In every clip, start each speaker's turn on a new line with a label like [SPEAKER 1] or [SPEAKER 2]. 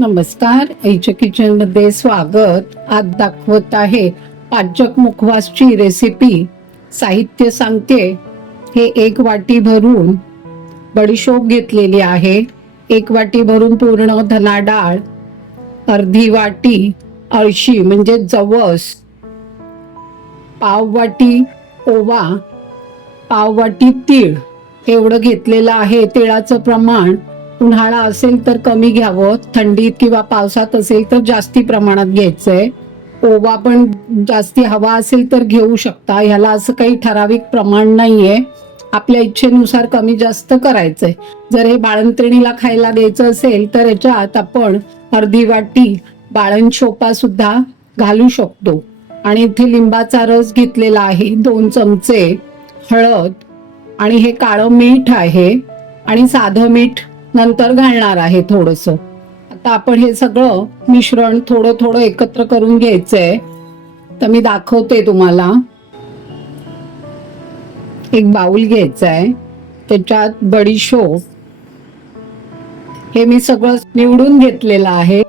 [SPEAKER 1] नमस्कार. आईच्या किचनमध्ये स्वागत. आज दाखवत आहे पाचक मुखवासची रेसिपी साहित्य सांगते. हे एक वाटी भरून बडीशोप घेतलेली आहे. एक वाटी भरून पूर्ण धना डाळ अर्धी वाटी अळशी म्हणजे जवस पाव वाटी ओवा पाव वाटी तीळ. एवढं घेतलेलं आहे तिळाचं प्रमाण. उन्हाळा असेल तर कमी घ्यावं. थंडीत किंवा पावसात असेल तर जास्ती प्रमाणात घ्यायचंय. ओवा पण जास्ती हवा असेल तर घेऊ शकता. ह्याला असं काही ठराविक प्रमाण नाहीये. आपल्या इच्छेनुसार कमी जास्त करायचंय. जर हे बाळंत्रिणीला खायला द्यायचं असेल तर याच्यात आपण अर्धी वाटी बाळणशोपा सुद्धा घालू शकतो. आणि इथे लिंबाचा रस घेतलेला आहे. दोन चमचे हळद आणि हे काळं मीठ आहे. आणि साधं मीठ नंतर घालणार आहे थोडस. आता आपण हे सगळं मिश्रण थोडं थोडं एकत्र करून घ्यायचंय. तर मी दाखवते तुम्हाला. एक बाउल घ्यायचा आहे त्याच्यात बडीशोप. हे मी सगळं निवडून घेतलेलं आहे.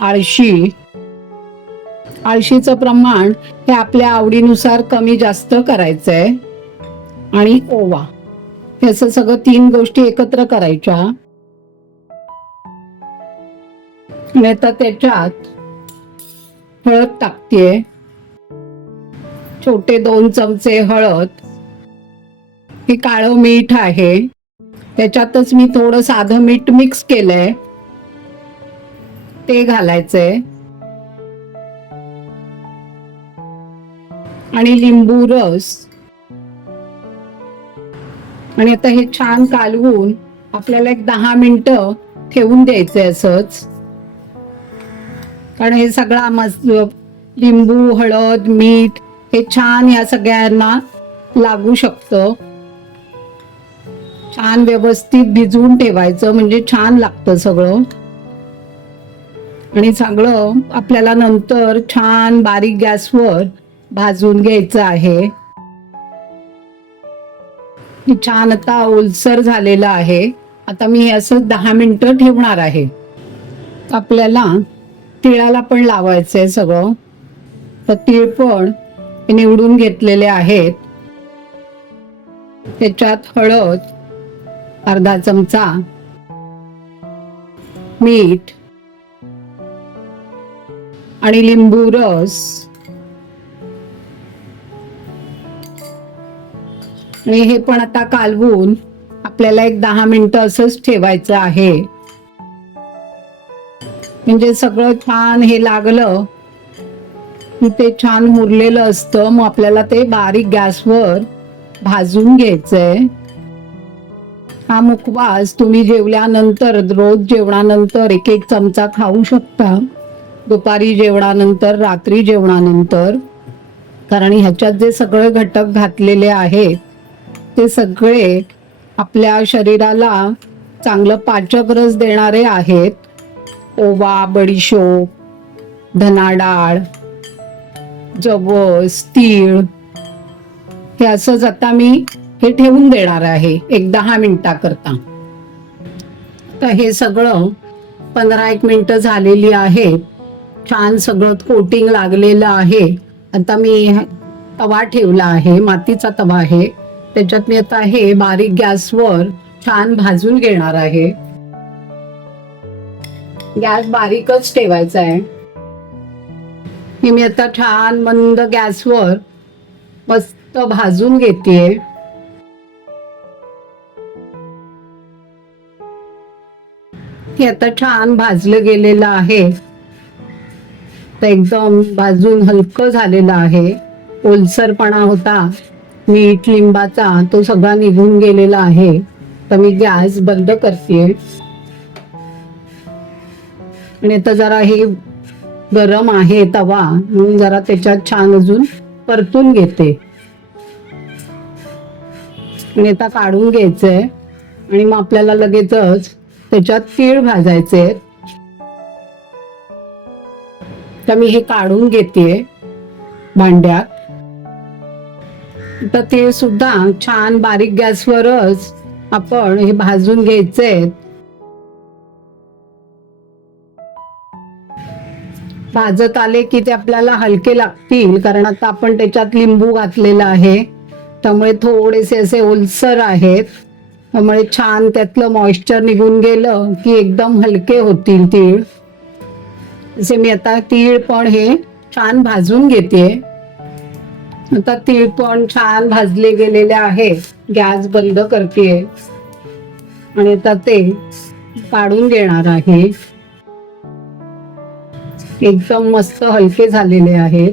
[SPEAKER 1] आळशी. आळशीचं प्रमाण हे आपल्या आवडीनुसार कमी जास्त करायचंय. आणि ओवा. हे असं सगळं तीन गोष्टी एकत्र करायच्या. आणि आता त्याच्यात हळद टाकतेय. छोटे दोन चमचे हळद. हे काळं मीठ आहे. त्याच्यातच मी थोडं साधं मीठ मिक्स केलंय. ते घालायचंय. आणि लिंबू रस. आणि आता हे छान कालवून आपल्याला एक दहा मिनिट ठेवून द्यायचंय असंच. कारण हे सगळा मस्त लिंबू हळद मीठ हे छान या सगळ्यांना लागू शकतं. छान व्यवस्थित भिजवून ठेवायचं म्हणजे छान लागतं सगळं. आणि सगळं आपल्याला नंतर छान बारीक गॅसवर भाजून घ्यायचं आहे. छान आता ओलसर झालेलं आहे. आता मी असं दहा मिनिटं ठेवणार आहे. आपल्याला तिळाला पण लावायचं आहे सगळं. तर तीळ पण निवडून घेतलेले आहेत. त्याच्यात हळद अर्धा चमचा मीठ आणि लिंबू रस. आणि हे पण आता कालवून आपल्याला एक दहा मिनिटं असंच ठेवायचं आहे. म्हणजे सगळं छान हे लागलं. ते छान मुरलेलं असतं मग आपल्याला ते बारीक गॅसवर भाजून घ्यायचंय. हा मुखवास तुम्ही जेवल्यानंतर रोज जेवणानंतर एक एक चमचा खाऊ शकता. दुपारी जेवणानंतर रात्री जेवणानंतर. कारण ह्याच्यात जे सगळे घटक घातलेले आहेत ते सगळे आपल्या शरीराला चांगलं पाचक रस देणारे आहेत. ओवा बडीशोप धना डाळ जवस तीळ हे असंच आता मी हे ठेवून देणार आहे. एक दहा मिनिटाकरता. तर हे सगळं पंधरा एक मिनटं झालेली आहेत छान सगळं कोटिंग लागलेलं आहे. आता मी तवा ठेवला आहे. मातीचा तवा आहे. त्याच्यात मी आता हे बारीक गॅसवर छान भाजून घेणार आहे. गॅस बारीकच ठेवायचा आहे. हे मी आता छान मंद गॅसवर मस्त भाजून घेते हे आता छान भाजलं गेलेलं आहे. तर एकदम भाजून हलकं झालेलं आहे. ओलसरपणा होता. मीठ लिंबाचा तो सगळा निघून गेलेला आहे. तर मी गॅस बंद करते आणि आता जरा हे गरम आहे तवा म्हणून जरा त्याच्यात छान अजून परतून घेते. आणि आता काढून घ्यायचंय. आणि मग आपल्याला लगेचच त्याच्यात तीळ भाजायचे. तर मी हे काढून घेते भांड्यात. तर ते सुद्धा छान बारीक गॅसवरच आपण हे भाजून घ्यायचे. भाजत आले की ते आपल्याला हलके लागतील कारण आता आपण त्याच्यात लिंबू घातलेला आहे. त्यामुळे थोडेसे असे ओलसर आहेत. त्यामुळे छान त्यातलं मॉइश्चर निघून गेलं की एकदम हलके होतील तीळ. जसे मी आता तीळ पण हे छान भाजून घेते. आता तीळ पण छान भाजले गेलेले आहे. गॅस बंद करते आणि आता ते काढून घेणार आहे. एकदम मस्त हलके झालेले आहेत.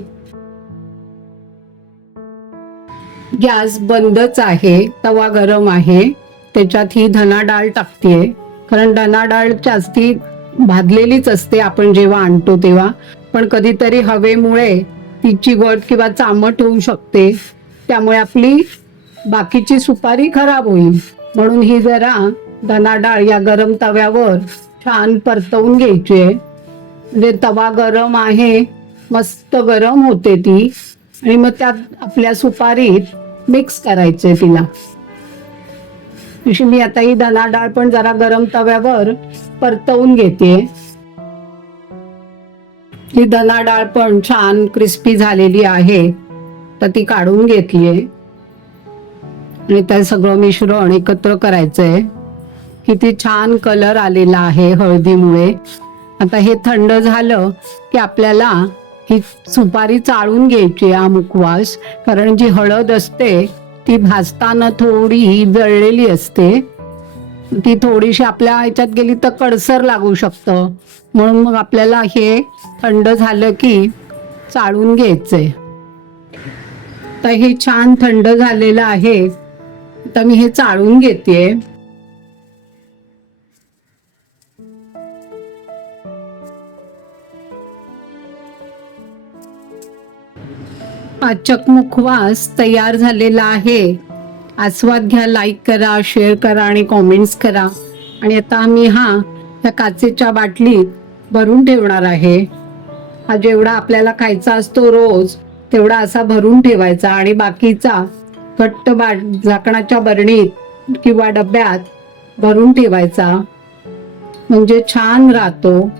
[SPEAKER 1] गॅस बंदच आहे. तवा गरम आहे. त्याच्यात ही धना डाळ टाकते कारण धना डाळ जास्ती भाजलेलीच असते. आपण जेव्हा आणतो तेव्हा. पण कधीतरी हवेमुळे तिची चिवट किंवा चामट होऊ शकते. त्यामुळे आपली बाकीची सुपारी खराब होईल. म्हणून ही जरा धना डाळ या गरम तव्यावर छान परतवून घ्यायची आहे. म्हणजे तवा गरम आहे मस्त गरम होते ती. आणि मग त्यात आपल्या सुपारीत मिक्स करायचे तिला. तशी मी आता ही धना डाळ पण जरा गरम तव्यावर परतवून घेते. ही धना डाळ पण छान क्रिस्पी झालेली आहे. तर ती काढून घेतलीये. आणि त्या सगळं मिश्रण एकत्र करायचंय. किती छान कलर आलेला आहे हळदीमुळे. आता हे थंड झालं की आपल्याला ही सुपारी चाळून घ्यायची हा मुखवास कारण जी हळद असते ती भाजताना थोडी जळलेली असते. ती थोडीशी आपल्या ह्याच्यात गेली तर कडसर लागू शकतं. म्हणून मग आपल्याला हे थंड झालं की चाळून घ्यायचंय तर हे छान थंड झालेलं आहे. तर मी हे चाळून घेते पाचक मुखवास तयार झालेला आहे. आस्वाद घ्या लाईक करा शेअर करा आणि कॉमेंट्स करा. आणि आता आम्ही हा त्या काचेच्या बाटलीत भरून ठेवणार आहे. हा जेवढा आपल्याला खायचा असतो रोज तेवढा असा भरून ठेवायचा आणि बाकीचा घट्ट बाट झाकणाच्या बरणीत किंवा डब्यात भरून ठेवायचा. म्हणजे छान राहतो.